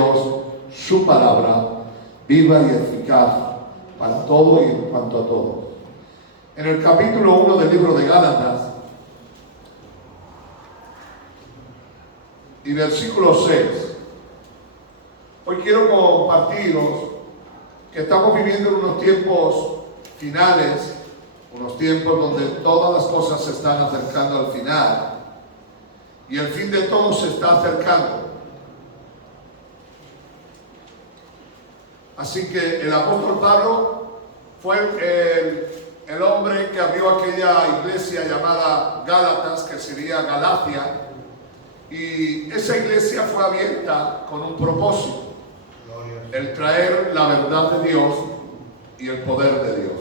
Dios, su palabra, viva y eficaz para todo y en cuanto a todo. En el capítulo 1 del libro de Gálatas, y versículo 6, hoy quiero compartiros que estamos viviendo en unos tiempos finales, unos tiempos donde todas las cosas se están acercando al final y el fin de todo se está acercando. Así que el apóstol Pablo fue el hombre que abrió aquella iglesia llamada Gálatas, que sería Galacia, y esa iglesia fue abierta con un propósito: el traer la verdad de Dios y el poder de Dios.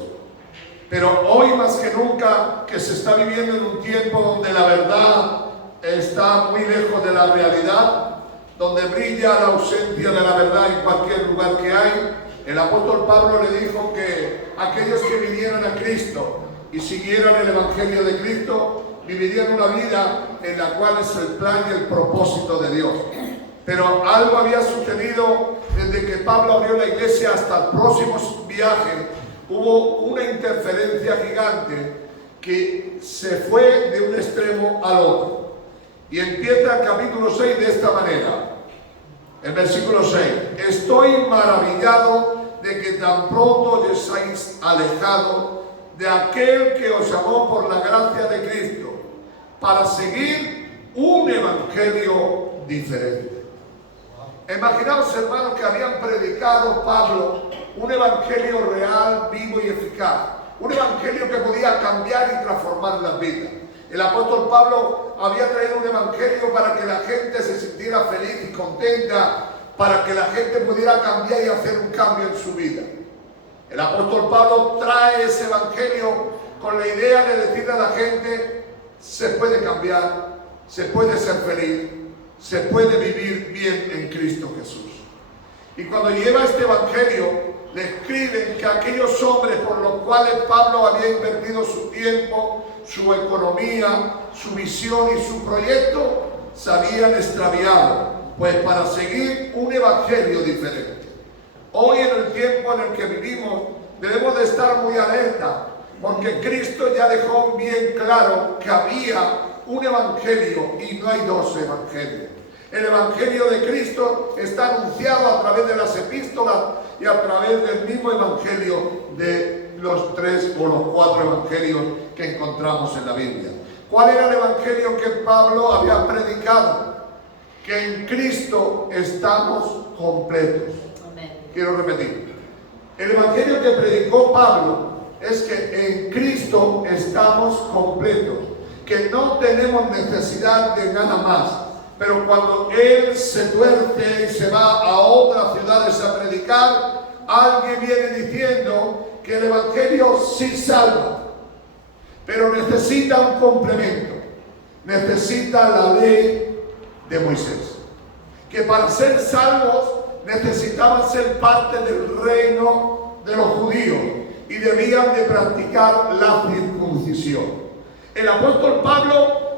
Pero hoy más que nunca, que se está viviendo en un tiempo donde la verdad está muy lejos de la realidad, donde brilla la ausencia de la verdad en cualquier lugar que hay, el apóstol Pablo le dijo que aquellos que vinieran a Cristo y siguieran el Evangelio de Cristo vivirían una vida en la cual es el plan y el propósito de Dios. Pero algo había sucedido desde que Pablo abrió la iglesia hasta el próximo viaje. Hubo una interferencia gigante que se fue de un extremo al otro. Y empieza el capítulo 6 de esta manera. El versículo 6. Estoy maravillado de que tan pronto os hayáis alejado de aquel que os llamó por la gracia de Cristo para seguir un evangelio diferente. Imaginaos, hermanos, que habían predicado Pablo un evangelio real, vivo y eficaz. Un evangelio que podía cambiar y transformar las vidas. El apóstol Pablo había traído un evangelio para que la gente se sintiera feliz y contenta, para que la gente pudiera cambiar y hacer un cambio en su vida. El apóstol Pablo trae ese evangelio con la idea de decirle a la gente: se puede cambiar, se puede ser feliz, se puede vivir bien en Cristo Jesús. Y cuando lleva este evangelio, le escriben que aquellos hombres por los cuales Pablo había invertido su tiempo, su economía, su visión y su proyecto, se habían extraviado, pues para seguir un evangelio diferente. Hoy, en el tiempo en el que vivimos, debemos de estar muy alerta, porque Cristo ya dejó bien claro que había un evangelio y no hay dos evangelios. El evangelio de Cristo está anunciado a través de las epístolas y a través del mismo evangelio de los 3 o los 4 evangelios que encontramos en la Biblia. ¿Cuál era el evangelio que Pablo había predicado? Que en Cristo estamos completos. Amén. Quiero repetir. El evangelio que predicó Pablo es que en Cristo estamos completos, que no tenemos necesidad de nada más. Pero cuando él se tuerce y se va a otras ciudades a predicar, alguien viene diciendo que el evangelio sí salva, pero necesita un complemento, necesita la ley de Moisés, que para ser salvos necesitaban ser parte del reino de los judíos y debían de practicar la circuncisión. El apóstol Pablo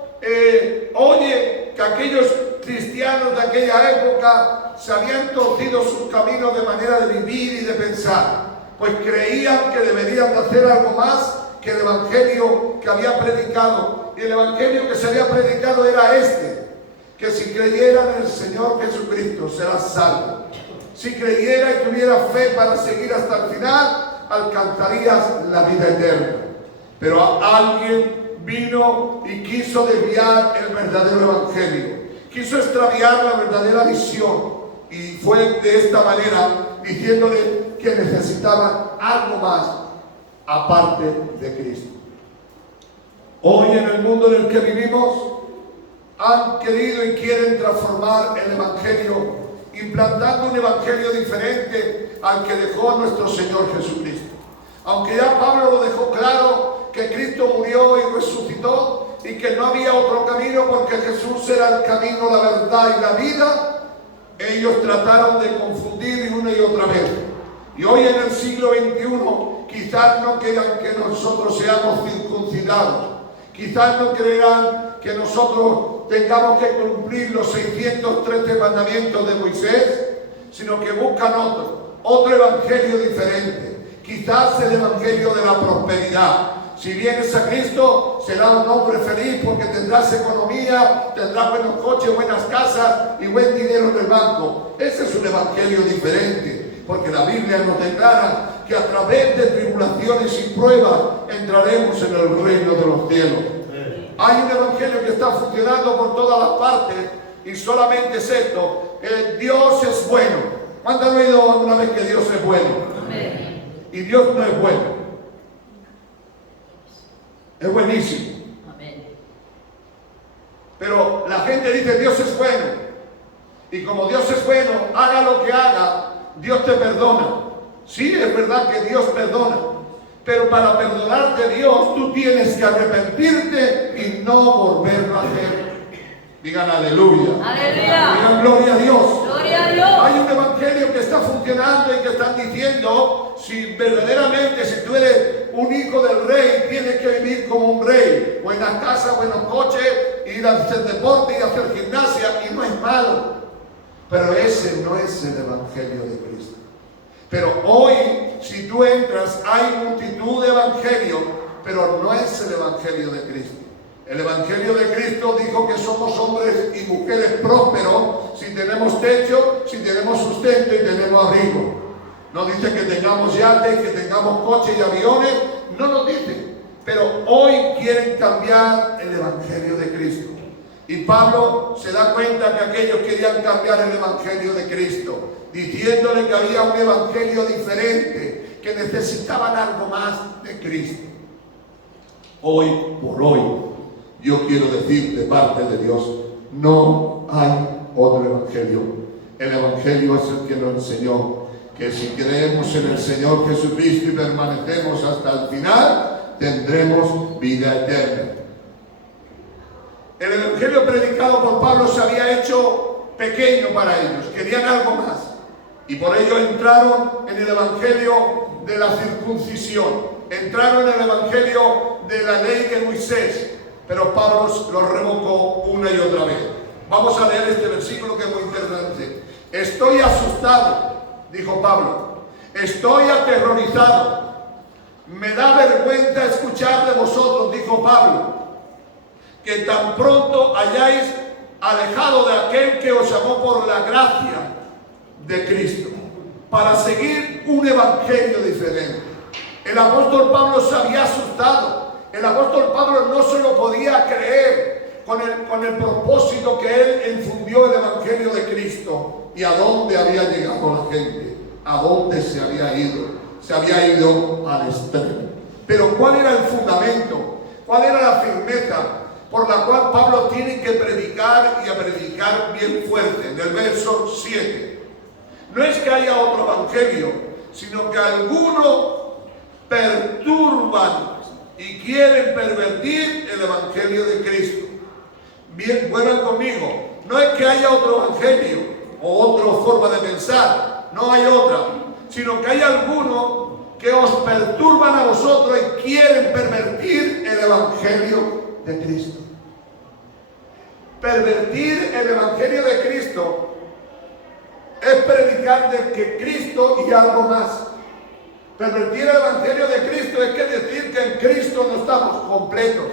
oye que aquellos cristianos de aquella época se habían torcido sus caminos de manera de vivir y de pensar, pues creían que deberían de hacer algo más que el evangelio que había predicado. Y el evangelio que se había predicado era este: que si creyera en el Señor Jesucristo serás salvo. Si creyera y tuviera fe para seguir hasta el final, alcanzarías la vida eterna. Pero alguien vino y quiso desviar el verdadero evangelio, quiso extraviar la verdadera visión, y fue de esta manera diciéndole que necesitaba algo más aparte de Cristo. Hoy, en el mundo en el que vivimos, han querido y quieren transformar el evangelio, implantando un evangelio diferente al que dejó nuestro Señor Jesucristo. Aunque ya Pablo lo dejó claro, que Cristo murió y resucitó y que no había otro camino porque Jesús era el camino, la verdad y la vida, ellos trataron de confundir una y otra vez. Y hoy, en el siglo XXI, quizás no quieran que nosotros seamos circuncidados, quizás no creerán que nosotros tengamos que cumplir los 613 mandamientos de Moisés, sino que buscan otro evangelio diferente. Quizás el evangelio de la prosperidad. Si vienes a Cristo, será un hombre feliz porque tendrás economía, tendrás buenos coches, buenas casas y buen dinero en el banco. Ese es un evangelio diferente, porque la Biblia nos declara que a través de tribulaciones y pruebas entraremos en el reino de los cielos. Hay un evangelio que está funcionando por todas las partes y solamente es esto: Dios es bueno. ¿Cuántos han oído una vez que Dios es bueno? Amén. Y Dios no es bueno. Es buenísimo. Amén. Pero la gente dice Dios es bueno. Y como Dios es bueno, haga lo que haga, Dios te perdona. Sí, es verdad que Dios perdona. Pero para perdonarte Dios, tú tienes que arrepentirte y no volverlo a hacer. Digan aleluya. Aleluya. Digan gloria a Dios. Gloria a Dios. Hay un evangelio que está funcionando y que están diciendo, si verdaderamente, si tú eres un hijo del rey, tienes que vivir como un rey. Buenas casas, buenos coches, ir a hacer deporte, ir a hacer gimnasia, y no es malo. Pero ese no es el evangelio de Cristo. Pero hoy, si tú entras, hay multitud de evangelios, pero no es el evangelio de Cristo. El evangelio de Cristo dijo que somos hombres y mujeres prósperos si tenemos techo, si tenemos sustento y tenemos abrigo. No dice que tengamos yates, que tengamos coches y aviones, no lo dice. Pero hoy quieren cambiar el evangelio de Cristo. Y Pablo se da cuenta que aquellos querían cambiar el evangelio de Cristo, diciéndole que había un evangelio diferente, que necesitaban algo más de Cristo. Hoy por hoy, yo quiero decir de parte de Dios, no hay otro evangelio. El evangelio es el que nos enseñó que si creemos en el Señor Jesucristo y permanecemos hasta el final, tendremos vida eterna. El evangelio predicado por Pablo se había hecho pequeño para ellos, querían algo más. Y por ello entraron en el evangelio de la circuncisión, entraron en el evangelio de la ley de Moisés. Pero Pablo lo revocó una y otra vez. Vamos a leer este versículo que es muy interesante. Estoy asustado, dijo Pablo. Estoy aterrorizado. Me da vergüenza escuchar de vosotros, dijo Pablo, que tan pronto hayáis alejado de aquel que os llamó por la gracia de Cristo, para seguir un evangelio diferente. El apóstol Pablo se había asustado. El apóstol Pablo no se lo podía creer con el propósito que él infundió el evangelio de Cristo y a dónde había llegado la gente, a dónde se había ido. Se había ido al extremo. Pero ¿cuál era el fundamento? ¿Cuál era la firmeza por la cual Pablo tiene que predicar y a predicar bien fuerte? En el verso 7. No es que haya otro evangelio, sino que algunos perturban y quieren pervertir el evangelio de Cristo. Bien, vuelvan conmigo. No es que haya otro evangelio o otra forma de pensar, no hay otra, sino que hay algunos que os perturban a vosotros y quieren pervertir el evangelio de Cristo. Pervertir el evangelio de Cristo es predicar de que Cristo y algo más. Pervertir el evangelio de Cristo es que decir que en Cristo no estamos completos.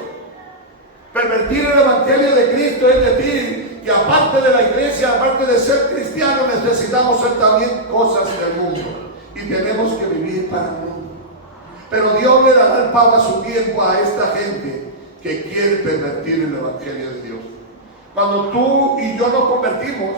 Pervertir el evangelio de Cristo es decir que aparte de la iglesia, aparte de ser cristianos, necesitamos ser también cosas del mundo y tenemos que vivir para el mundo. Pero Dios le dará el pago a su tiempo a esta gente que quiere pervertir el evangelio de Dios. Cuando tú y yo nos convertimos,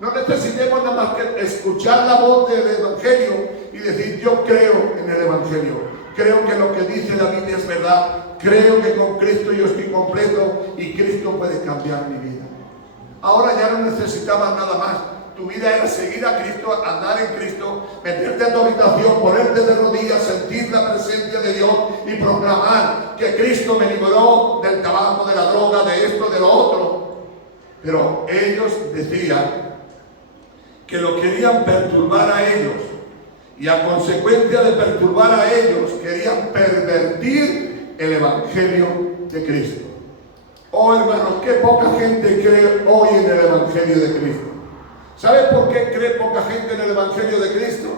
no necesitemos nada más que escuchar la voz del evangelio y decir yo creo en el evangelio, creo que lo que dice la Biblia es verdad, creo que con Cristo yo estoy completo y Cristo puede cambiar mi vida. Ahora ya no necesitabas nada más. Tu vida era seguir a Cristo, andar en Cristo, meterte a tu habitación, ponerte de rodillas, sentir la presencia de Dios y proclamar que Cristo me liberó del tabaco, de la droga, de esto, de lo otro. Pero ellos decían que lo querían perturbar a ellos y a consecuencia de perturbar a ellos querían pervertir el evangelio de Cristo. Oh hermanos, qué poca gente cree hoy en el evangelio de Cristo. ¿Sabes por qué cree poca gente en Evangelio de Cristo?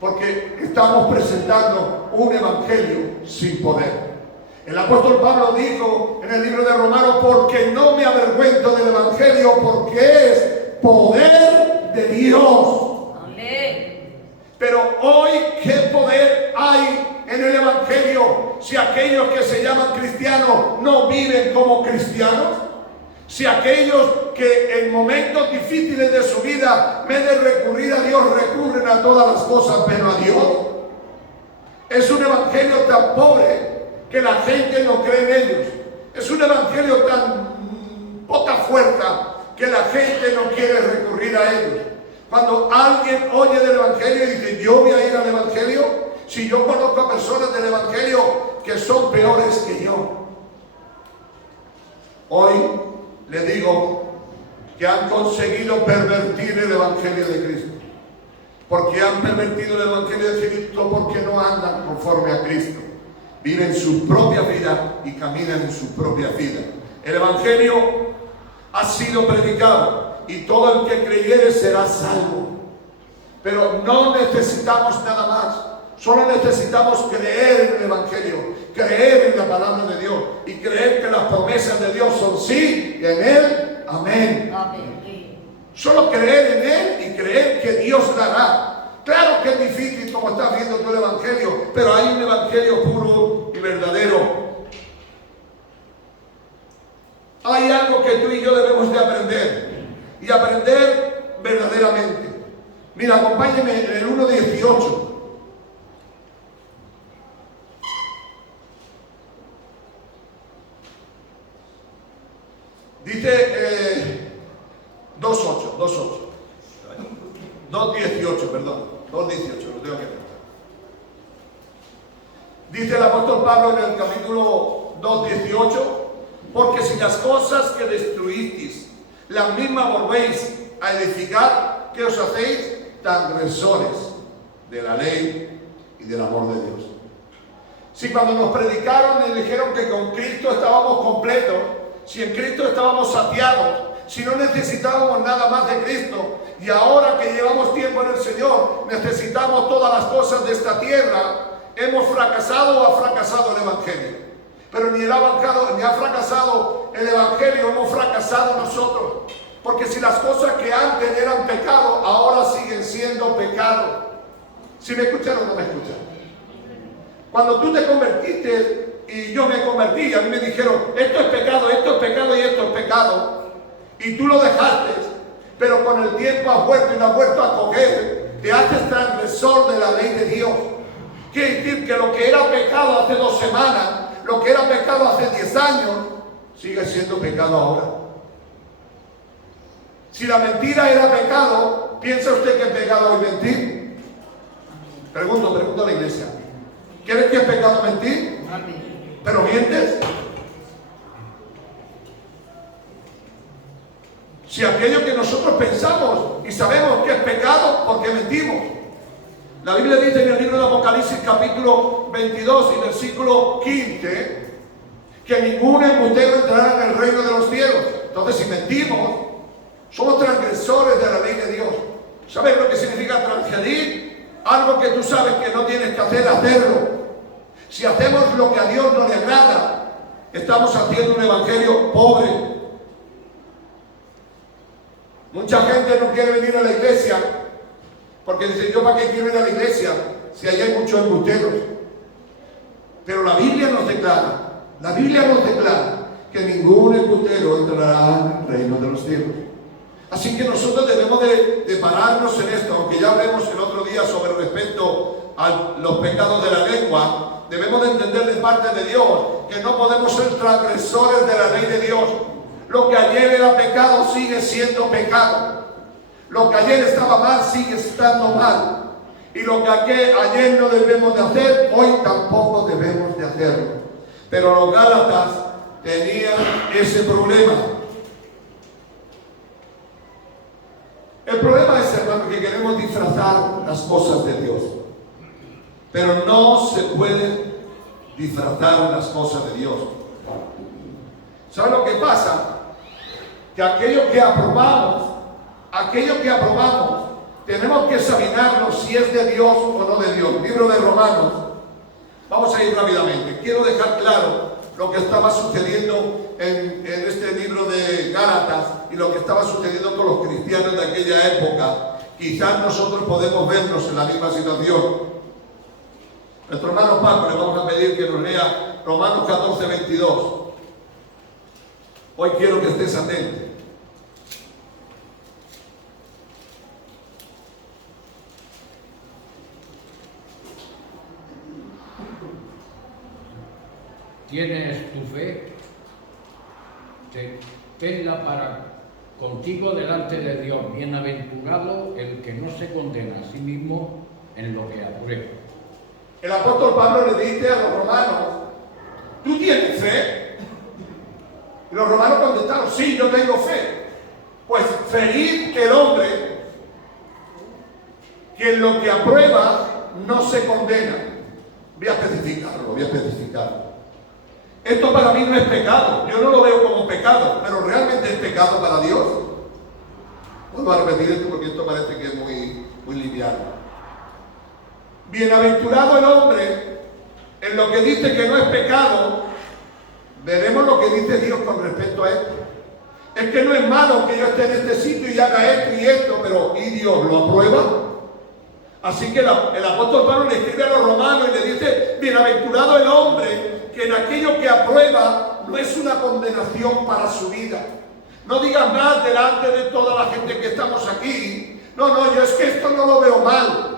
Porque estamos presentando un Evangelio sin poder. El apóstol Pablo dijo en el libro de Romanos: porque no me avergüenzo del Evangelio, porque es poder de Dios. Pero hoy, ¿qué poder hay en el Evangelio si aquellos que se llaman cristianos no viven como cristianos? Si aquellos que en momentos difíciles de su vida, en vez de recurrir a Dios, recurren a todas las cosas menos a Dios. Es un Evangelio tan pobre que la gente no cree en ellos. Es un Evangelio tan poca fuerza que la gente no quiere recurrir a ellos. Cuando alguien oye del Evangelio y dice: yo voy a ir al Evangelio, si yo conozco a personas del Evangelio que son peores que yo. Hoy le digo que han conseguido pervertir el Evangelio de Cristo. Porque han pervertido el Evangelio de Cristo porque no andan conforme a Cristo. Viven su propia vida y caminan en su propia vida. El Evangelio ha sido predicado y todo el que creyere será salvo. Pero no necesitamos nada más. Solo necesitamos creer en el Evangelio, creer en la palabra de Dios y creer que las promesas de Dios son sí y en Él, amén. Amén. Solo creer en Él y creer que Dios dará. Claro que es difícil, como estás viendo tú el Evangelio, pero hay un Evangelio puro y verdadero. Hay algo que tú y yo debemos de aprender, y aprender verdaderamente. Mira, acompáñeme en el 1:18. Dice 2:8, 2:18, perdón, 2:18, lo tengo que apuntar. Dice el apóstol Pablo en el capítulo 2:18: porque si las cosas que destruisteis, las mismas volvéis a edificar, ¿qué os hacéis? Transgresores de la ley y del amor de Dios. Si cuando nos predicaron y dijeron que con Cristo estábamos completos, si en Cristo estábamos saciados, si no necesitábamos nada más de Cristo, y ahora que llevamos tiempo en el Señor necesitamos todas las cosas de esta tierra, ¿hemos fracasado o ha fracasado el Evangelio? Pero ni ha fracasado el Evangelio, hemos fracasado nosotros. Porque si las cosas que antes eran pecado, ahora siguen siendo pecado. ¿Sí me escuchan o no me escuchan? Cuando tú te convertiste y yo me convertí, a mí me dijeron: esto es pecado y esto es pecado. Y tú lo dejaste, pero con el tiempo has vuelto y lo has vuelto a coger. Te haces transgresor de la ley de Dios. Quiere decir que lo que era pecado hace 2 semanas, lo que era pecado hace 10 años, sigue siendo pecado ahora. Si la mentira era pecado, ¿piensa usted que es pecado hoy mentir? Pregunto a la iglesia: ¿crees que es pecado mentir? ¿Pero mientes? Si aquello que nosotros pensamos y sabemos que es pecado, ¿por qué mentimos? La Biblia dice en el libro de Apocalipsis capítulo 22 y versículo 15 que ningún embustero entrará en el reino de los cielos. Entonces, si mentimos, somos transgresores de la ley de Dios. ¿Sabes lo que significa transgredir? Algo que tú sabes que no tienes que hacer, hacerlo. Si hacemos lo que a Dios no le agrada, estamos haciendo un evangelio pobre. Mucha gente no quiere venir a la iglesia porque dice: yo para qué quiero ir a la iglesia si ahí hay muchos embusteros. Pero la Biblia nos declara que ningún embustero entrará en el reino de los cielos. Así que nosotros debemos de pararnos en esto, aunque ya hablemos el otro día sobre respecto a los pecados de la lengua. Debemos de entender de parte de Dios que no podemos ser transgresores de la ley de Dios. Lo que ayer era pecado sigue siendo pecado. Lo que ayer estaba mal sigue estando mal. Y lo que ayer no debemos de hacer, hoy tampoco debemos de hacerlo. Pero los Gálatas tenían ese problema. El problema es, hermano, que queremos disfrazar las cosas de Dios. Pero no se pueden disfrazar las cosas de Dios. ¿Sabe lo que pasa? Que aquello que aprobamos tenemos que examinarlo si es de Dios o no de Dios. Libro de Romanos. Vamos a ir rápidamente. Quiero dejar claro lo que estaba sucediendo en este libro de Gálatas y lo que estaba sucediendo con los cristianos de aquella época. Quizás nosotros podemos vernos en la misma situación. Nuestro hermano Paco le vamos a pedir que nos lea Romanos 14, 22. Hoy quiero que estés atento. Tienes tu fe, tenla para contigo delante de Dios. Bienaventurado el que no se condena a sí mismo en lo que aprueba. El apóstol Pablo le dice a los romanos: ¿tú tienes fe? Y los romanos contestaron: sí, yo tengo fe. Pues feliz el hombre que en lo que aprueba no se condena. Voy a especificarlo. Esto para mí no es pecado. Yo no lo veo como pecado, pero realmente es pecado para Dios. Vuelvo a repetir esto porque esto parece que es muy liviano. Bienaventurado el hombre en lo que dice que no es pecado. Veremos lo que dice Dios con respecto a esto. Es que no es malo que yo esté en este sitio y haga esto y esto, pero ¿y Dios lo aprueba? Así que el apóstol Pablo le escribe a los romanos y le dice: bienaventurado el hombre que en aquello que aprueba no es una condenación para su vida. No digas más delante de toda la gente que estamos aquí: no, yo es que esto no lo veo mal.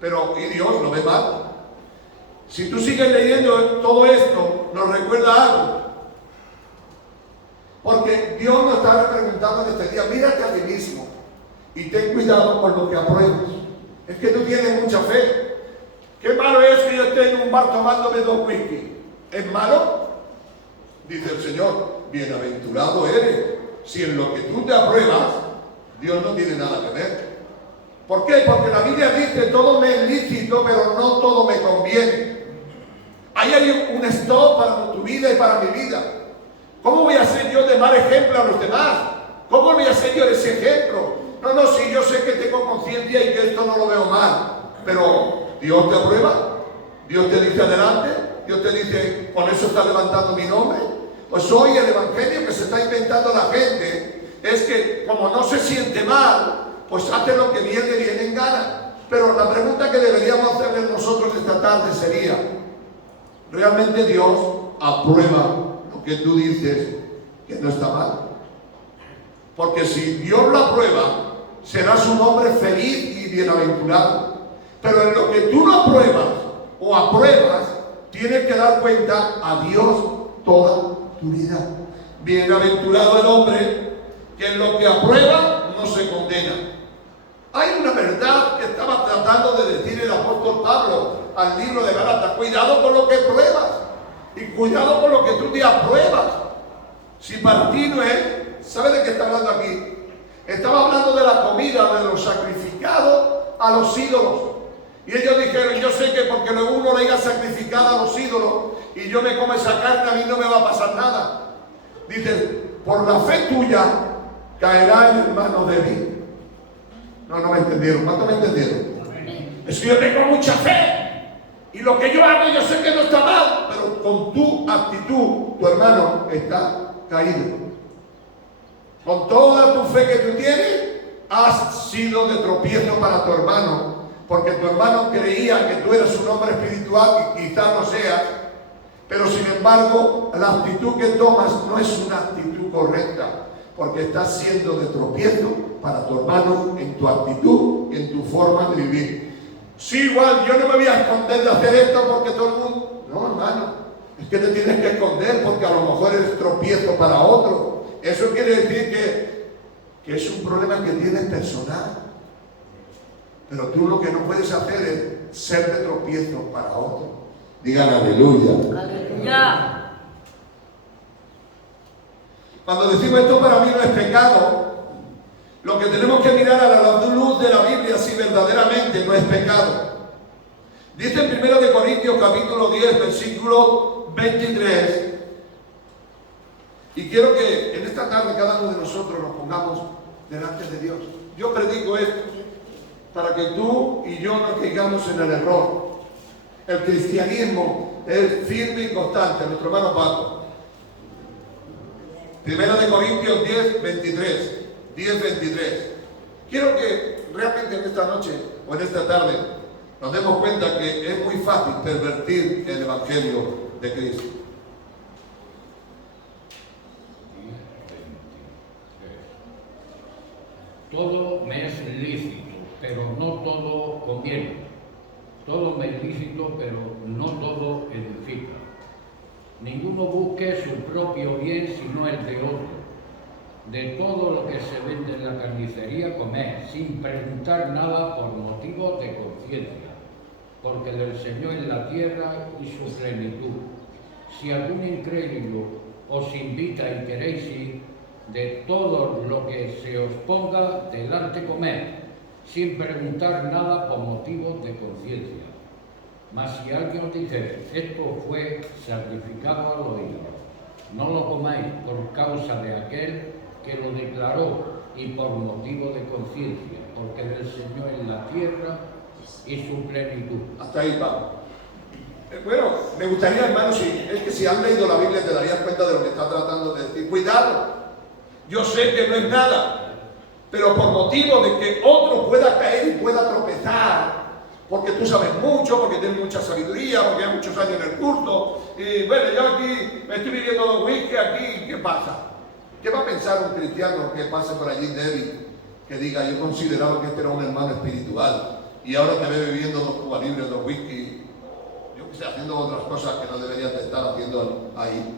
Pero ¿y Dios lo ve mal? Si tú sigues leyendo todo esto, nos recuerda algo. Porque Dios nos está preguntando en este día: mírate a ti mismo y ten cuidado con lo que apruebas. Es que tú tienes mucha fe. ¿Qué malo es que yo esté en un bar tomándome 2 whisky? ¿Es malo? Dice el Señor: bienaventurado eres si en lo que tú te apruebas Dios no tiene nada que ver. ¿Por qué? Porque la Biblia dice: todo me es lícito, pero no todo me conviene. Ahí hay un stop para tu vida y para mi vida. ¿Cómo voy a ser yo de mal ejemplo a los demás? ¿Cómo voy a ser yo ese ejemplo? No, sí, yo sé que tengo conciencia y que esto no lo veo mal, pero Dios te aprueba, Dios te dice adelante, Dios te dice: con eso está levantando mi nombre. Pues hoy el evangelio que se está inventando la gente es que como no se siente mal, pues hace lo que bien le viene en gana. Pero la pregunta que deberíamos hacerle nosotros esta tarde sería: ¿realmente Dios aprueba lo que tú dices que no está mal? Porque si Dios lo aprueba, será su nombre feliz y bienaventurado. Pero en lo que tú no apruebas o apruebas, tienes que dar cuenta a Dios toda tu vida. Bienaventurado el hombre que en lo que aprueba no se condena. Hay una verdad que estaba tratando de decir el apóstol Pablo al libro de Gálatas: cuidado con lo que pruebas y cuidado con lo que tú te apruebas. Si para ti no es... ¿Sabe de qué está hablando aquí? Estaba hablando de la comida, de los sacrificados a los ídolos. Y ellos dijeron: yo sé que porque uno le haya sacrificado a los ídolos y yo me como esa carne, a mí no me va a pasar nada. Dice: por la fe tuya caerá en manos de mí. No me entendieron. ¿Cuánto me entendieron? Es que yo tengo mucha fe y lo que yo hago yo sé que no está mal, pero con tu actitud tu hermano está caído. Con toda tu fe que tú tienes, has sido de tropiezo para tu hermano, porque tu hermano creía que tú eras un hombre espiritual y quizás lo seas, pero sin embargo la actitud que tomas no es una actitud correcta, porque estás siendo de tropiezo para tu hermano en tu actitud, en tu forma de vivir. Sí, igual, yo no me voy a esconder de hacer esto porque todo el mundo... No, hermano, es que te tienes que esconder porque a lo mejor eres tropiezo para otro. Eso quiere decir que es un problema que tienes personal. Pero tú lo que no puedes hacer es ser de tropiezo para otro. Digan aleluya. Aleluya. Cuando decimos esto para mí no es pecado, lo que tenemos que mirar a la luz de la Biblia si verdaderamente no es pecado. Dice en 1 Corintios capítulo 10, versículo 23. Y quiero que en esta tarde cada uno de nosotros nos pongamos delante de Dios. Yo predico esto para que tú y yo no caigamos en el error. El cristianismo es firme y constante. Nuestro hermano Paco. 1 Corintios 10:23. 10:23. Quiero que realmente en esta noche o en esta tarde nos demos cuenta que es muy fácil pervertir el Evangelio de Cristo. Todo me es lícito, pero no todo conviene. Todo me es lícito, pero no todo edifica. Ninguno busque su propio bien, sino el de otro. De todo lo que se vende en la carnicería, comed, sin preguntar nada por motivo de conciencia, porque del Señor es la tierra y su plenitud. Si algún incrédulo os invita y queréis ir, de todo lo que se os ponga delante comed, sin preguntar nada por motivos de conciencia. Mas si alguien os dijere, esto fue sacrificado al oído, no lo comáis por causa de aquel que lo declaró y por motivo de conciencia, porque del Señor es la tierra y su plenitud. Hasta ahí vamos. Bueno, me gustaría, hermanos, si han leído la Biblia te darías cuenta de lo que está tratando de decir. Cuidado, yo sé que no es nada, pero por motivo de que otro pueda caer y pueda tropezar, porque tú sabes mucho, porque tienes mucha sabiduría, porque hay muchos años en el culto, y bueno, yo aquí me estoy viviendo dos whisky aquí, ¿qué pasa? ¿Qué va a pensar un cristiano que pase por allí débil, que diga, yo consideraba que este era un hermano espiritual, y ahora te ve bebiendo 2 cubas libres, 2 whisky, yo que sé, haciendo otras cosas que no deberías de estar haciendo ahí?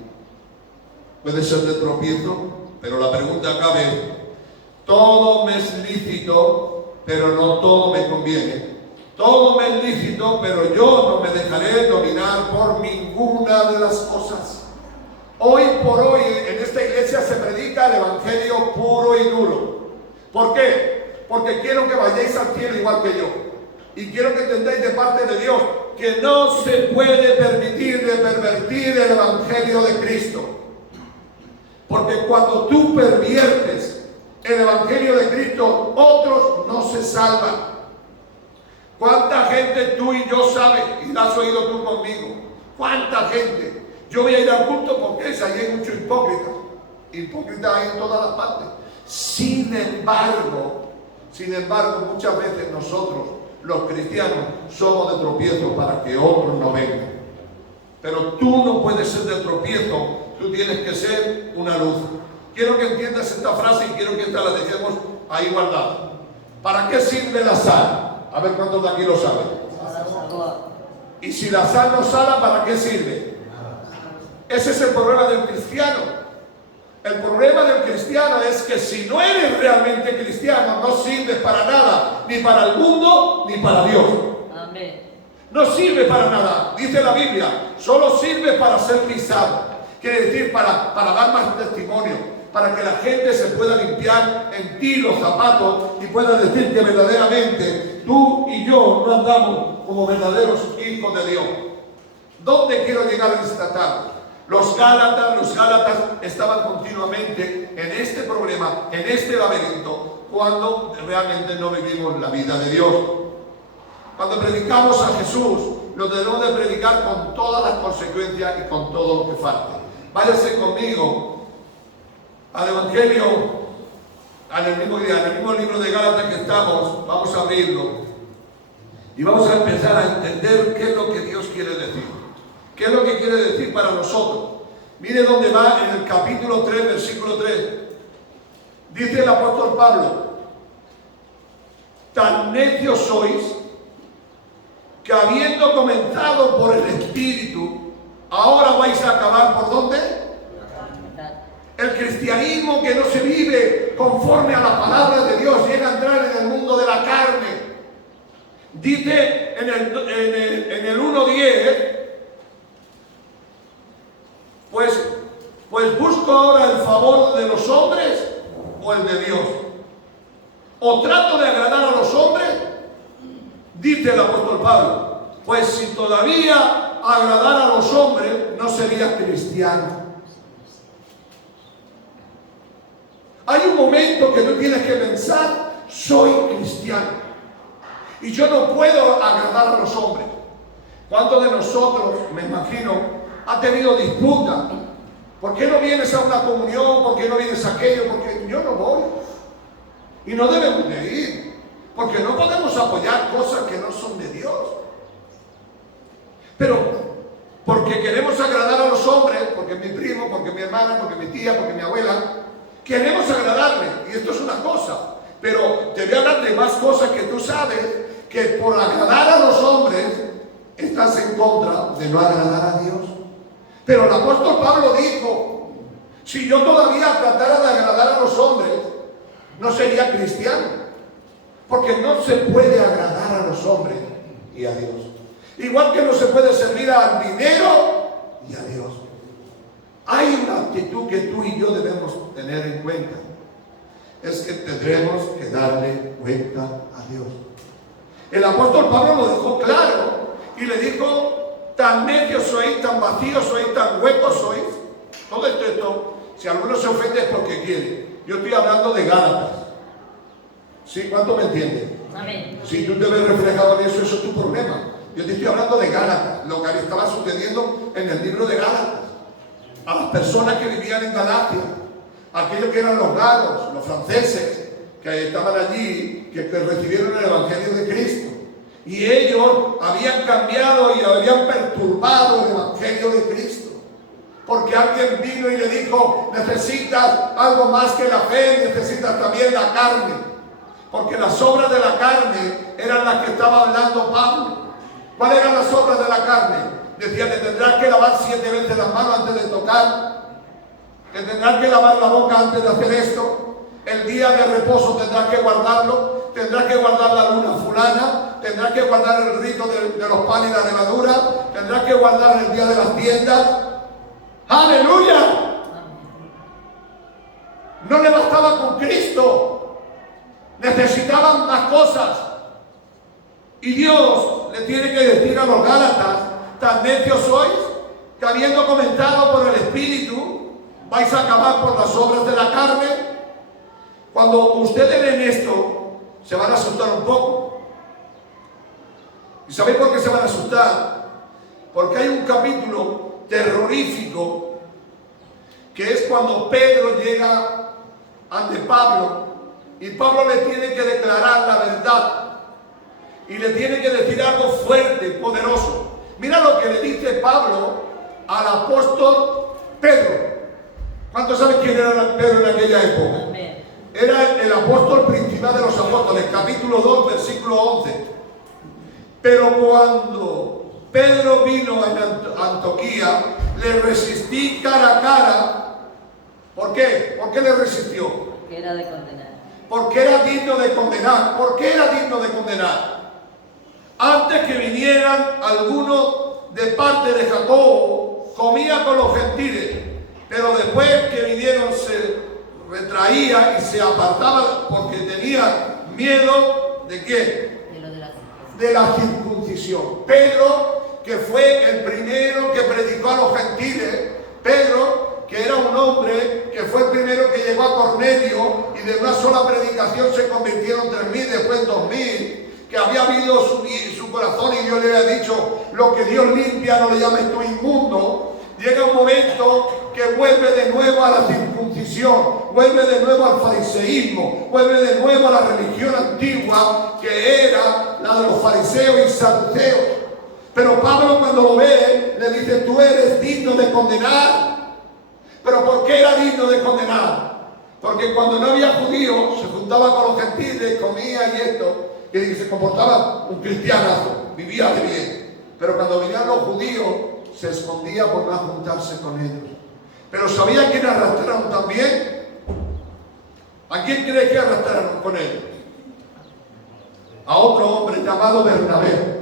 Puede ser de tropiezo, pero la pregunta cabe, todo me es lícito, pero no todo me conviene. Todo me es lícito, pero yo no me dejaré dominar por ninguna de las cosas. Hoy por hoy en esta iglesia se predica el evangelio puro y duro. ¿Por qué? Porque quiero que vayáis al cielo igual que yo. Y quiero que entendáis de parte de Dios que no se puede permitir de pervertir el evangelio de Cristo. Porque cuando tú perviertes el evangelio de Cristo, otros no se salvan. ¿Cuánta gente tú y yo sabes? Y la has oído tú conmigo. ¿Cuánta gente? Yo voy a ir al culto porque allí hay muchos hipócritas. Hipócritas hay en todas las partes. Sin embargo, muchas veces nosotros, los cristianos, somos de tropiezo para que otros no vengan. Pero tú no puedes ser de tropiezo, tú tienes que ser una luz. Quiero que entiendas esta frase y quiero que esta la dejemos ahí guardada. ¿Para qué sirve la sal? A ver cuántos de aquí lo saben. Y si la sal no sala, ¿para qué sirve? Ese es el problema del cristiano. El problema del cristiano es que si no eres realmente cristiano, no sirves para nada, ni para el mundo, ni para Dios. Amén. No sirve para nada, dice la Biblia, solo sirve para ser pisado. Quiere decir para dar más testimonio, para que la gente se pueda limpiar en ti los zapatos y pueda decir que verdaderamente tú y yo no andamos como verdaderos hijos de Dios. ¿Dónde quiero llegar en esta tarde? Los Gálatas estaban continuamente en este problema, en este laberinto, cuando realmente no vivimos la vida de Dios. Cuando predicamos a Jesús, lo debemos de predicar con todas las consecuencias y con todo lo que falte. Váyase conmigo al Evangelio, en el mismo libro de Gálatas que estamos, vamos a abrirlo y vamos a empezar a entender qué es lo que Dios quiere decir. ¿Qué es lo que quiere decir para nosotros? Mire dónde va en el capítulo 3, versículo 3. Dice el apóstol Pablo, tan necios sois que habiendo comenzado por el Espíritu, ahora vais a acabar ¿por dónde? El cristianismo que no se vive conforme a la palabra de Dios llega a entrar en el mundo de la carne. Dice en el 1:10, pues busco ahora el favor de los hombres o el de Dios. O trato de agradar a los hombres, dice el apóstol Pablo, pues si todavía agradar a los hombres no sería cristiano. Hay un momento que tú tienes que pensar, soy cristiano. Y yo no puedo agradar a los hombres. ¿Cuántos de nosotros, me imagino, ha tenido disputa? ¿Por qué no vienes a una comunión? ¿Por qué no vienes a aquello? Porque yo no voy. Y no debemos de ir. Porque no podemos apoyar cosas que no son de Dios. Pero porque queremos agradar a los hombres, porque mi primo, porque mi hermana, porque mi tía, porque mi abuela, queremos agradarle. Y esto es una cosa. Pero te voy a hablar de más cosas que tú sabes, que por agradar a los hombres estás en contra de no agradar a Dios. Pero el apóstol Pablo dijo, si yo todavía tratara de agradar a los hombres, no sería cristiano. Porque no se puede agradar a los hombres y a Dios. Igual que no se puede servir al dinero y a Dios. Hay una actitud que tú y yo debemos tener en cuenta. Es que tendremos que darle cuenta a Dios. El apóstol Pablo lo dejó claro y le dijo, tan necios sois, tan vacíos sois, tan huecos sois. Todo esto, si alguno se ofende es porque quiere. Yo estoy hablando de Gálatas. ¿Sí? ¿Cuánto me entienden? Amén. Si tú te ves reflejado en eso, eso es tu problema. Yo te estoy hablando de Gálatas, lo que estaba sucediendo en el libro de Gálatas. A las personas que vivían en Galacia, aquellos que eran los galos, los franceses, que estaban allí, que recibieron el Evangelio de Cristo. Y ellos habían cambiado y habían perturbado el Evangelio de Cristo. Porque alguien vino y le dijo, necesitas algo más que la fe, necesitas también la carne. Porque las obras de la carne eran las que estaba hablando Pablo. ¿Cuáles eran las obras de la carne? Decía, te tendrás que lavar 7 veces las manos antes de tocar. Te tendrás que lavar la boca antes de hacer esto. El día de reposo tendrás que guardarlo. Tendrás que guardar la luna fulana. Tendrás que guardar el rito de los panes y la levadura. Tendrás que guardar el día de las tiendas. ¡Aleluya! No le bastaba con Cristo. Necesitaban más cosas. Y Dios le tiene que decir a los Gálatas, tan necios sois, que habiendo comentado por el Espíritu, vais a acabar por las obras de la carne. Cuando ustedes leen esto, se van a asustar un poco. ¿Y sabéis por qué se van a asustar? Porque hay un capítulo terrorífico, que es cuando Pedro llega ante Pablo, y Pablo le tiene que declarar la verdad. Y le tiene que decir algo fuerte, poderoso. Mira lo que le dice Pablo al apóstol Pedro. ¿Cuántos saben quién era Pedro en aquella época? Amén. Era el apóstol principal de los apóstoles, capítulo 2, versículo 11. Pero cuando Pedro vino a Antioquía, le resistí cara a cara. ¿Por qué? ¿Por qué le resistió? Que era de condenar. Porque era digno de condenar. ¿Por qué era digno de condenar? Antes que vinieran algunos de parte de Jacobo, comía con los gentiles, pero después que vinieron se retraía y se apartaba porque tenía miedo ¿de qué? De la circuncisión. Pedro, que fue el primero que predicó a los gentiles, Pedro, que era un hombre que fue el primero que llegó a Cornelio y de una sola predicación se convirtieron 3.000, después 2.000, que había habido su corazón y Dios le había dicho, lo que Dios limpia no le llames tú inmundo. Llega un momento que vuelve de nuevo a la circuncisión, vuelve de nuevo al fariseísmo, vuelve de nuevo a la religión antigua que era la de los fariseos y saduceos. Pero Pablo cuando lo ve le dice, tú eres digno de condenar. ¿Pero por qué era digno de condenar? Porque cuando no había judíos se juntaba con los gentiles, comía y esto, y se comportaba un cristianazo, vivía de bien. Pero cuando venían los judíos se escondía por no juntarse con ellos. Pero ¿sabía quién arrastraron también? ¿A quién cree que arrastraron con él? A otro hombre llamado Bernabé.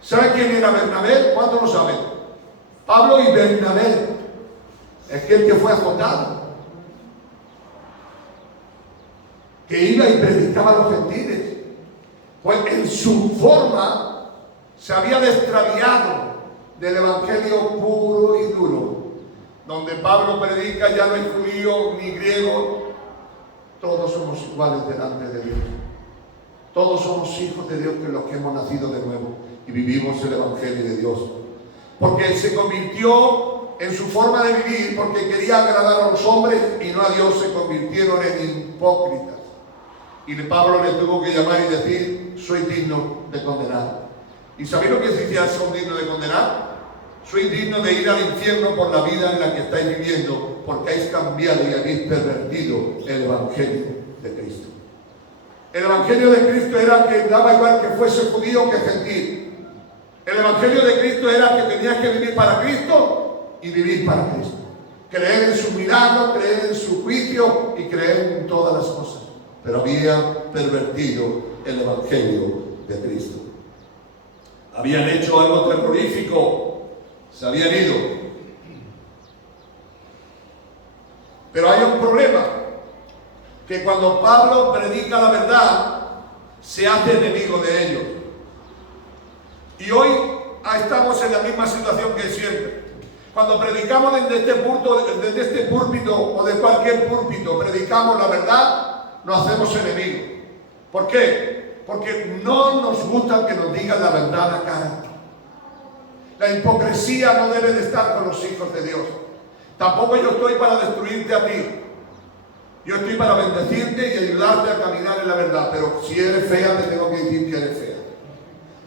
¿Saben quién era Bernabé? ¿Cuántos lo saben? Pablo y Bernabé, aquel que fue azotado, que iba y predicaba a los gentiles. Pues en su forma se había extraviado del evangelio puro y duro, donde Pablo predica, ya no hay judío ni griego, todos somos iguales delante de Dios. Todos somos hijos de Dios, que los que hemos nacido de nuevo y vivimos el Evangelio de Dios. Porque se convirtió en su forma de vivir, porque quería agradar a los hombres y no a Dios, se convirtieron en hipócritas. Y Pablo le tuvo que llamar y decir: soy digno de condenar. ¿Y sabéis lo que decía son dignos de condenar? Soy digno de ir al infierno por la vida en la que estáis viviendo, porque habéis cambiado y habéis pervertido el Evangelio de Cristo. El Evangelio de Cristo era que daba igual que fuese judío que gentil. El Evangelio de Cristo era que tenías que vivir para Cristo y vivir para Cristo. Creer en su milagro, creer en su juicio y creer en todas las cosas. Pero había pervertido el Evangelio de Cristo. Habían hecho algo terrorífico, se habían ido. Pero hay un problema, que cuando Pablo predica la verdad, se hace enemigo de ellos. Y hoy estamos en la misma situación que siempre. Cuando predicamos desde este púlpito o de cualquier púlpito, predicamos la verdad, nos hacemos enemigos. ¿Por qué? Porque no nos gusta que nos digan la verdad a la cara. La hipocresía no debe de estar con los hijos de Dios. Tampoco yo estoy para destruirte a ti. Yo estoy para bendecirte y ayudarte a caminar en la verdad. Pero si eres fea, te tengo que decir que eres fea.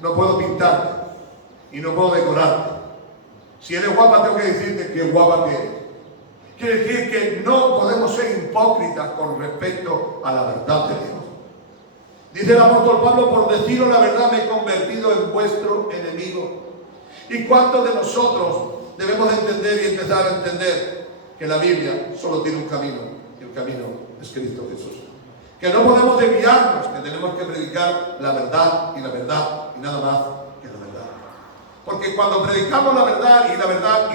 No puedo pintarte y no puedo decorarte. Si eres guapa, tengo que decirte que guapa que eres. Quiere decir que no podemos ser hipócritas con respecto a la verdad de Dios. Dice el apóstol Pablo: por deciros la verdad me he convertido en vuestro enemigo. ¿Y cuántos de nosotros debemos de entender y empezar a entender que la Biblia solo tiene un camino, y el camino es Cristo Jesús? Que no podemos desviarnos, que tenemos que predicar la verdad y nada más que la verdad. Porque cuando predicamos la verdad y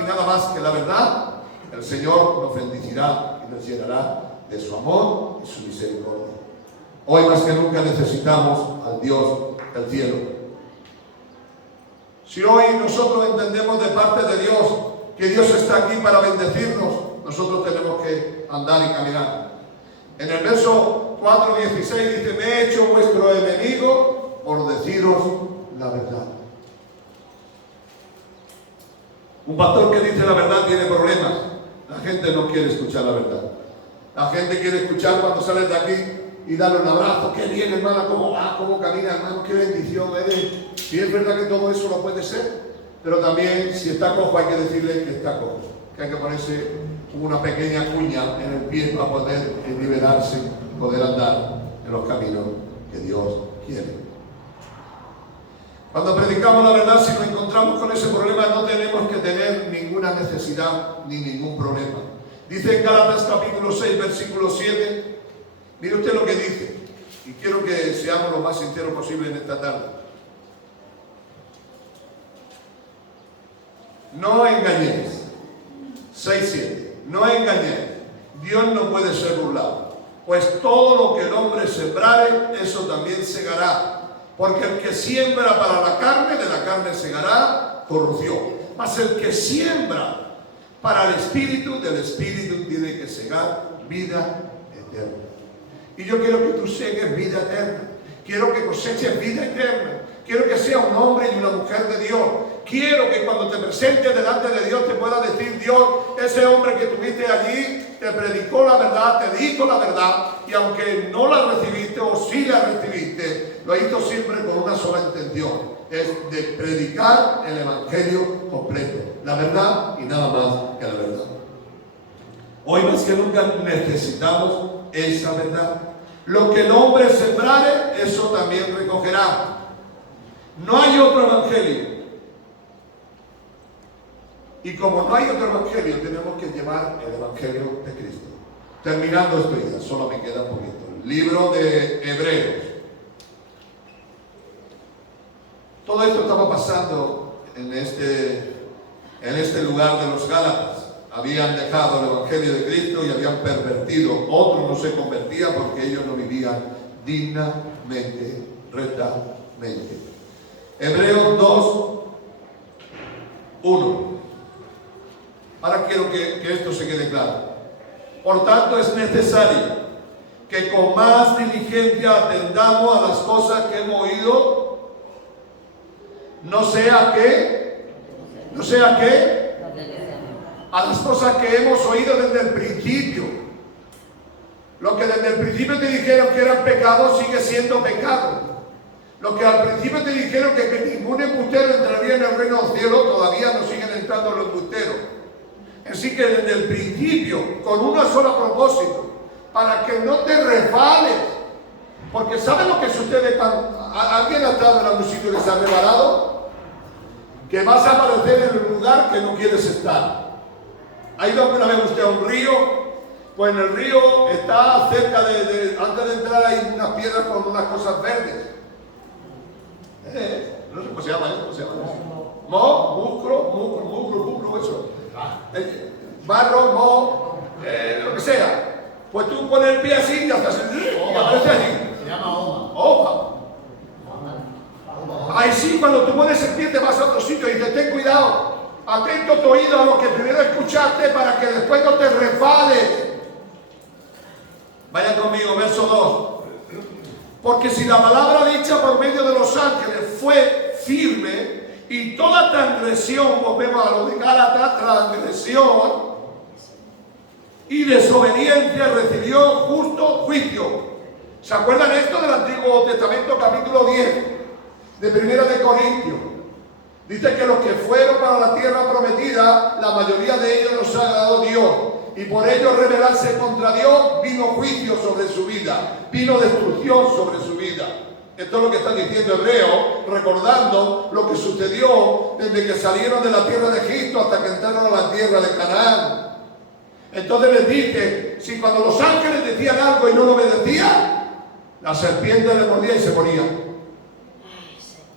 nada más que la verdad, el Señor nos bendecirá y nos llenará de su amor y su misericordia. Hoy más que nunca necesitamos al Dios del cielo. Si hoy nosotros entendemos de parte de Dios que Dios está aquí para bendecirnos, nosotros tenemos que andar y caminar. En el verso 4:16 dice: me he hecho vuestro enemigo por deciros la verdad. Un pastor que dice la verdad tiene problemas. La gente no quiere escuchar la verdad. La gente quiere escuchar cuando sales de aquí y darle un abrazo. Qué bien, hermana, cómo va, cómo camina, hermano, qué bendición eres. Si es verdad que todo eso lo puede ser, pero también si está cojo hay que decirle que está cojo, que hay que ponerse una pequeña cuña en el pie para poder liberarse, poder andar en los caminos que Dios quiere. Cuando predicamos la verdad, si nos encontramos con ese problema, no tenemos que tener ninguna necesidad ni ningún problema. Dice en Gálatas capítulo 6, versículo 7, mire usted lo que dice, y quiero que seamos lo más sinceros posible en esta tarde. No engañéis. 6:7. No engañéis. Dios no puede ser burlado. Pues todo lo que el hombre sembrare, eso también segará. Porque el que siembra para la carne, de la carne segará corrupción. Mas el que siembra para el espíritu, del espíritu tiene que segar vida eterna. Y yo quiero que tú segues vida eterna. Quiero que coseches vida eterna. Quiero que sea un hombre y una mujer de Dios. Quiero que cuando te presentes delante de Dios te pueda decir: Dios, ese hombre que tuviste allí te predicó la verdad, te dijo la verdad, y aunque no la recibiste o sí la recibiste, lo hizo siempre con una sola intención: es de predicar el evangelio completo, la verdad y nada más que la verdad. Hoy más que nunca necesitamos esa verdad. Lo que el hombre sembrare, eso también recogerá. No hay otro evangelio. Y como no hay otro evangelio, tenemos que llevar el evangelio de Cristo. Terminando esto ya, solo me queda un poquito. El libro de Hebreos. Todo esto estaba pasando en este lugar de los Gálatas. Habían dejado el evangelio de Cristo y habían pervertido. Otros no se convertían porque ellos no vivían dignamente, rectamente. Hebreos 2:1. Ahora quiero que esto se quede claro. Por tanto, es necesario que con más diligencia atendamos a las cosas que hemos oído, no sea que, a las cosas que hemos oído desde el principio. Lo que desde el principio te dijeron que eran pecados sigue siendo pecado. Lo que al principio te dijeron que ningún embustero entraría en el reino del cielo, todavía no siguen entrando los embusteros. Así que desde el principio, con un solo propósito, para que no te resbales. Porque ¿sabe lo que sucede cuando alguien ha estado en algún sitio que se ha resbalado? Que vas a aparecer en el lugar que no quieres estar. ¿Ha ido alguna vez usted a un río? Pues en el río está cerca antes de entrar hay unas piedras con unas cosas verdes. No sé cómo se llama eso, ¿cómo se llama eso? Musgo, eso. Barro, lo que sea. Pues tú pones el pie así y haces y aparece allí. Se llama Oma. Oma. Ahí sí, cuando tú pones el pie te vas a otro sitio y dices, ten cuidado, atento tu oído a lo que primero escuchaste para que después no te resbales. Vaya conmigo, verso 2. Porque si la palabra dicha por medio de los ángeles fue firme, y toda transgresión, volvemos a lo de Gálatas, transgresión y desobediencia recibió justo juicio. ¿Se acuerdan esto del Antiguo Testamento, capítulo 10, de 1 de Corintios? Dice que los que fueron para la tierra prometida, la mayoría de ellos los ha dado Dios. Y por ello rebelarse contra Dios, vino juicio sobre su vida, vino destrucción sobre su vida. Esto es lo que está diciendo Hebreo, recordando lo que sucedió desde que salieron de la tierra de Egipto hasta que entraron a la tierra de Canaán. Entonces les dice, si cuando los ángeles decían algo y no lo obedecían, la serpiente le mordía y se moría.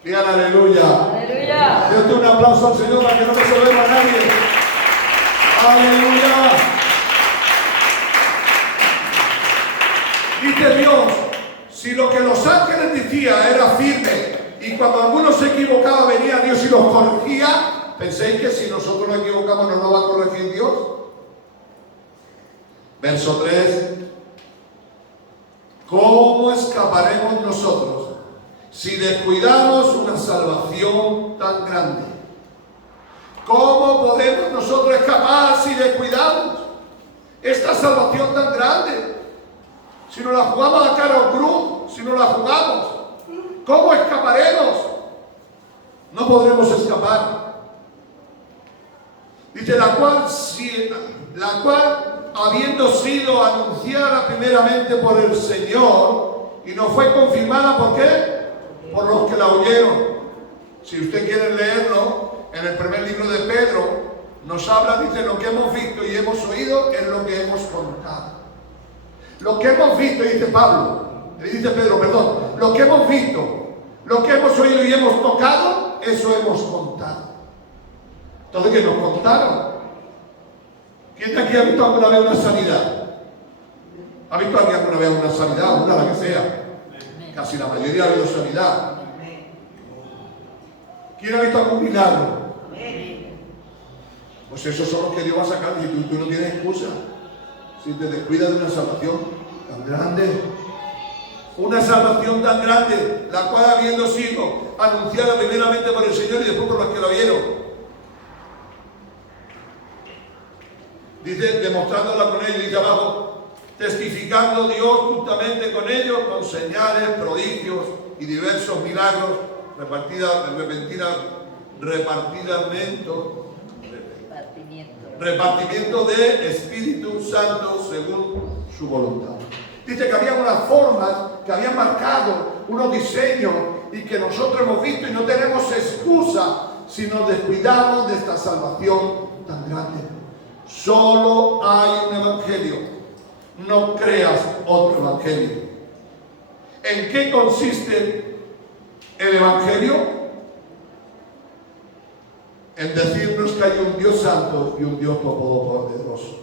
Digan aleluya. Aleluya. Dios, un aplauso al Señor para que no me sobreva a nadie. Aleluya. Dice Dios, si lo que los ángeles decían era firme y cuando alguno se equivocaba venía Dios y los corregía, ¿pensáis que si nosotros nos equivocamos no nos va a corregir Dios? Verso 3. ¿Cómo escaparemos nosotros si descuidamos una salvación tan grande? ¿Cómo podemos nosotros escapar si descuidamos esta salvación tan grande? Si nos la jugamos a cara o cruz, si no la jugamos, ¿cómo escaparemos? No podremos escapar. Dice, la cual, habiendo sido anunciada primeramente por el Señor, y no fue confirmada, ¿por qué? Por los que la oyeron. Si usted quiere leerlo, en el primer libro de Pedro, nos habla, dice, lo que hemos visto y hemos oído es lo que hemos contado. Lo que hemos visto, dice Pablo, dice Pedro, perdón, lo que hemos visto, lo que hemos oído y hemos tocado, eso hemos contado. Entonces, ¿qué nos contaron? ¿Quién de aquí ha visto alguna vez una sanidad? ¿Ha visto alguien alguna vez una sanidad? Una, la que sea. Casi la mayoría ha habido sanidad. ¿Quién ha visto algún milagro? Pues esos son los que Dios va a sacar y tú no tienes excusa. Si te descuidas de una salvación tan grande, una salvación tan grande, la cual habiendo sido anunciada primeramente por el Señor y después por los que lo vieron, dice, demostrándola con ellos, dice abajo, testificando Dios juntamente con ellos, con señales, prodigios y diversos milagros, repartimiento de Espíritu Santo según su voluntad. Dice que había unas formas que habían marcado unos diseños y que nosotros hemos visto y no tenemos excusa si nos descuidamos de esta salvación tan grande. Solo hay un evangelio. No creas otro evangelio. ¿En qué consiste el evangelio? En decirnos que hay un Dios santo y un Dios todopoderoso.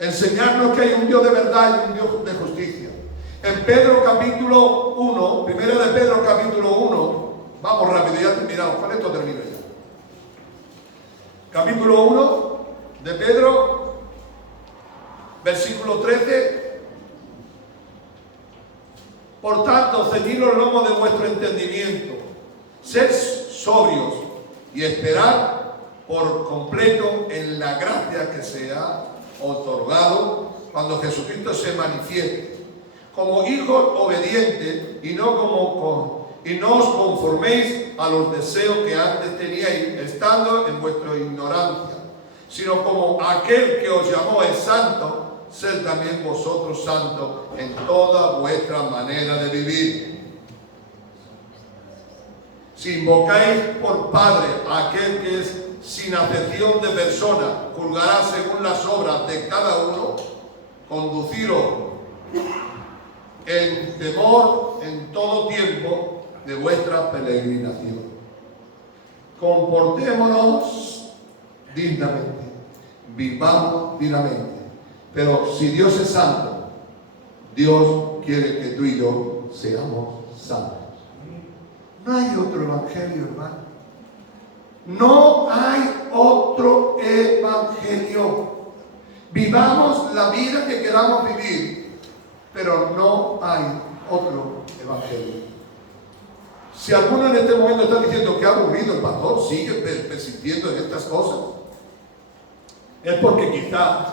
Enseñarnos que hay un Dios de verdad y un Dios de justicia. En Pedro capítulo 1, primero de Pedro capítulo 1, vamos rápido, ya terminamos, con esto termino ya. Capítulo 1 de Pedro, versículo 13, Por tanto, ceñid los lomos de vuestro entendimiento, sed sobrios y esperad por completo en la gracia que se ha otorgado cuando Jesucristo se manifieste, como hijos obedientes y no os conforméis a los deseos que antes teníais, estando en vuestra ignorancia, sino como aquel que os llamó es santo, sed también vosotros santos en toda vuestra manera de vivir. Si invocáis por Padre a aquel que es sin acepción de persona, juzgará según las obras de cada uno, conduciros en temor en todo tiempo de vuestra peregrinación. Comportémonos dignamente, vivamos dignamente. Pero si Dios es santo, Dios quiere que tú y yo seamos santos. No hay otro evangelio, hermano. No hay otro evangelio. Vivamos la vida que queramos vivir, pero no hay otro evangelio. Si alguno en este momento está diciendo que ha aburrido el pastor, sigue persistiendo en estas cosas, es porque quizás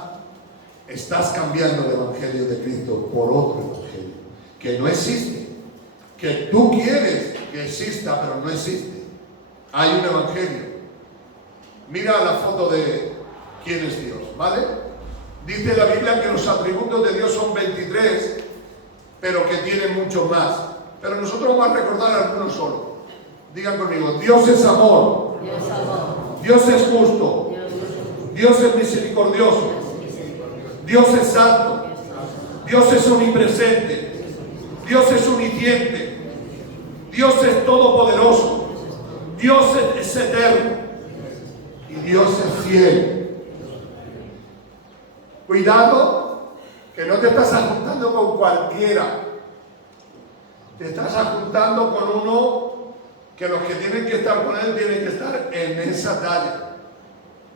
estás cambiando el evangelio de Cristo por otro evangelio que no existe, que tú quieres que exista, pero no existe. Hay un evangelio. Mira la foto de quién es Dios, ¿vale? Dice la Biblia que los atributos de Dios son 23, pero que tienen muchos más. Pero nosotros vamos a recordar algunos solo. Digan conmigo: Dios es amor, Dios es justo, Dios es misericordioso, Dios es santo, Dios es omnipresente, Dios es omnisciente, Dios es todopoderoso, Dios es eterno y Dios es fiel. Cuidado que no te estás juntando con cualquiera, te estás juntando con uno que los que tienen que estar con él tienen que estar en esa talla.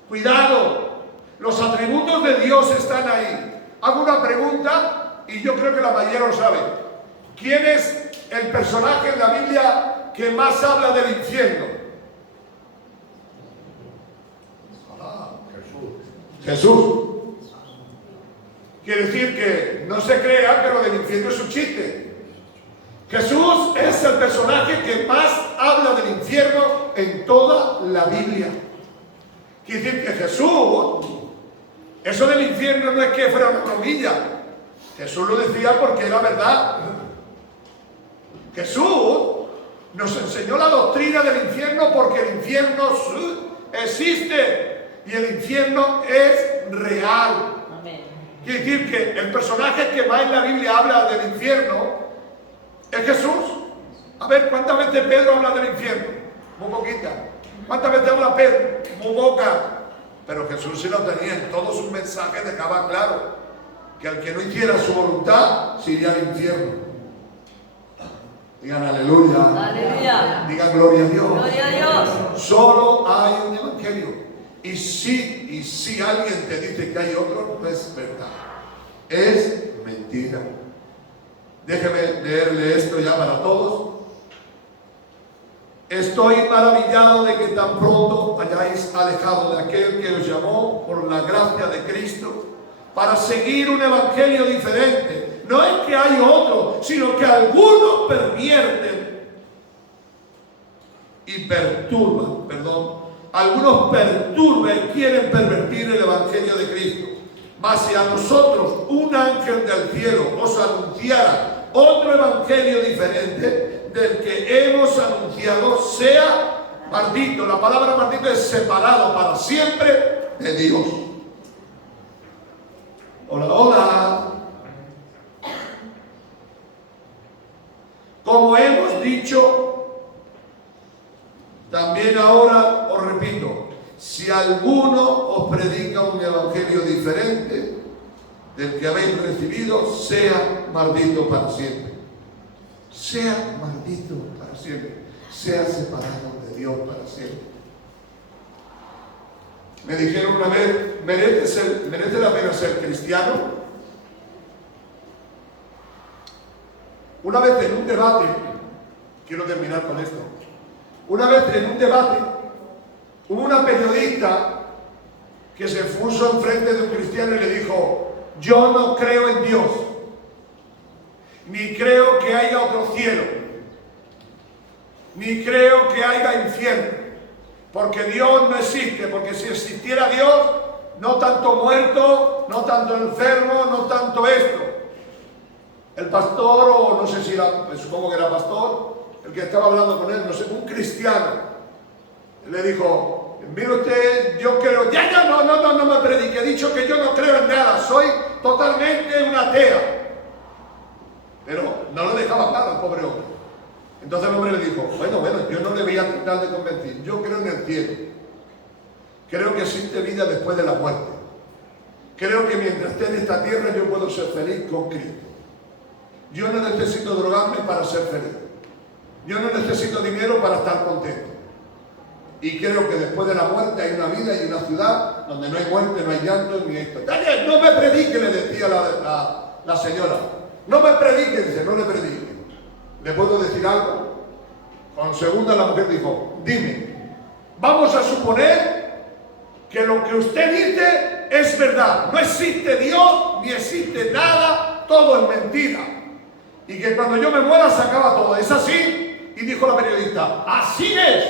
Cuidado. Los atributos de Dios están ahí. Hago una pregunta y yo creo que la mayoría lo sabe. ¿Quién es el personaje en la Biblia que más habla del infierno? Jesús. Quiere decir que no se crea, pero del infierno es un chiste. Jesús es el personaje que más habla del infierno en toda la Biblia. Quiere decir que Jesús, eso del infierno no es que fuera una comilla. Jesús lo decía porque era verdad. Jesús nos enseñó la doctrina del infierno porque el infierno existe y el infierno es real. Amén. Quiere decir que el personaje que más en la Biblia habla del infierno es Jesús. A ver, ¿cuántas veces Pedro habla del infierno? Muy poquita. ¿Cuántas veces habla Pedro? Muy poca. Pero Jesús sí lo tenía, en todos sus mensajes dejaba claro que al que no hiciera su voluntad se iría al infierno. Digan aleluya. Aleluya. Digan gloria a Dios. Gloria a Dios. Solo hay un evangelio. Y si alguien te dice que hay otro, no es verdad. Es mentira. Déjeme leerle esto ya para todos. Estoy maravillado de que tan pronto hayáis alejado de aquel que os llamó por la gracia de Cristo para seguir un evangelio diferente. No es que hay otro, sino que algunos pervierten y algunos perturban y quieren pervertir el evangelio de Cristo. Mas si a nosotros un ángel del cielo os anunciara otro evangelio diferente del que hemos anunciado, sea maldito. La palabra maldito es separado para siempre de Dios. Hola, hola. Como hemos dicho, también ahora os repito, si alguno os predica un evangelio diferente del que habéis recibido, sea maldito para siempre. Sea maldito para siempre. Sea separado de Dios para siempre. Me dijeron una vez, ¿merece la pena ser cristiano? Una vez en un debate, quiero terminar con esto, una vez en un debate hubo una periodista que se puso enfrente de un cristiano y le dijo: yo no creo en Dios, ni creo que haya otro cielo, ni creo que haya infierno, porque Dios no existe, porque si existiera Dios, no tanto muerto, no tanto enfermo, no tanto esto. El pastor, o no sé si era, supongo que era pastor, el que estaba hablando con él, no sé, un cristiano, le dijo: mire usted, yo creo, no me predique, he dicho que yo no creo en nada, soy totalmente una atea. Pero no lo dejaba claro el pobre hombre. Entonces el hombre le dijo: bueno, yo no le voy a tratar de convencer, yo creo en el cielo, creo que existe vida después de la muerte, creo que mientras esté en esta tierra yo puedo ser feliz con Cristo. Yo no necesito drogarme para ser feliz, yo no necesito dinero para estar contento. Y creo que después de la muerte hay una vida y una ciudad donde no hay muerte, no hay llanto, ni esto. Daniel, no me predique, le decía la señora. No me predique, dice, no le predique. ¿Le puedo decir algo? Con segunda la mujer dijo: dime, vamos a suponer que lo que usted dice es verdad. No existe Dios, ni existe nada, todo es mentira. Y que cuando yo me muera se acaba todo. ¿Es así? Y dijo la periodista: así es.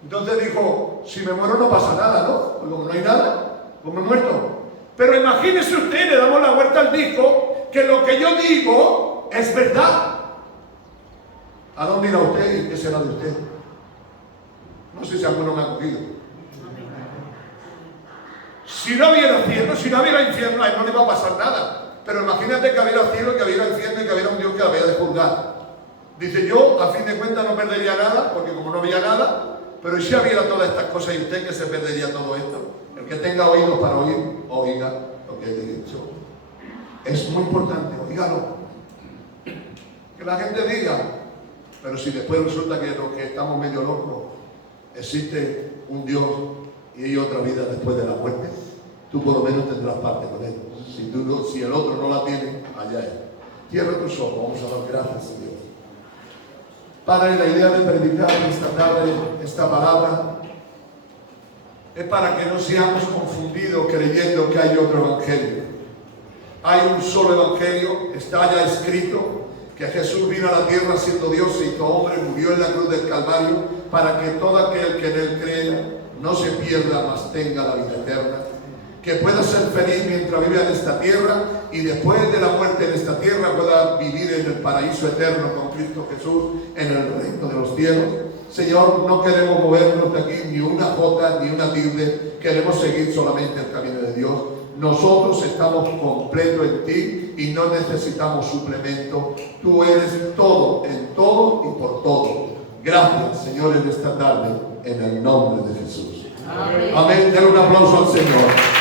Entonces dijo: si me muero no pasa nada, ¿no? Pues como no hay nada, pues me he muerto. Pero imagínese usted, le damos la vuelta al disco, que lo que yo digo es verdad. ¿A dónde irá usted y qué será de usted? No sé si alguno me ha cogido. Si no hubiera cielo, si no hubiera infierno, a él no le va a pasar nada. Pero imagínate que hubiera cielo, que hubiera infierno y que hubiera un Dios que la había de juzgar. Dice: yo a fin de cuentas no perdería nada, porque como no había nada, pero si hubiera todas estas cosas, y usted que se perdería todo esto. El que tenga oídos para oír, oiga lo que he dicho. Es muy importante, oígalo. Que la gente diga: pero si después resulta que los que estamos medio locos, existe un Dios y hay otra vida después de la muerte, tú por lo menos tendrás parte con él. Si el otro no la tiene, allá él. Cierra tus ojos, vamos a dar gracias a Dios. Padre, la idea de predicar esta tarde, esta palabra, es para que no seamos confundidos creyendo que hay otro evangelio. Hay un solo evangelio, está ya escrito, que Jesús vino a la tierra siendo Dios, se hizo hombre, murió en la cruz del Calvario, para que todo aquel que en él crea no se pierda, mas tenga la vida eterna. Que pueda ser feliz mientras vive en esta tierra y después de la muerte en esta tierra pueda vivir en el paraíso eterno con Cristo Jesús en el reino de los cielos. Señor, no queremos movernos de aquí ni una jota ni una tilde, queremos seguir solamente el camino de Dios. Nosotros estamos completos en ti y no necesitamos suplemento. Tú eres todo, en todo y por todo. Gracias, Señor, en esta tarde, en el nombre de Jesús. Amén. Den un aplauso al Señor.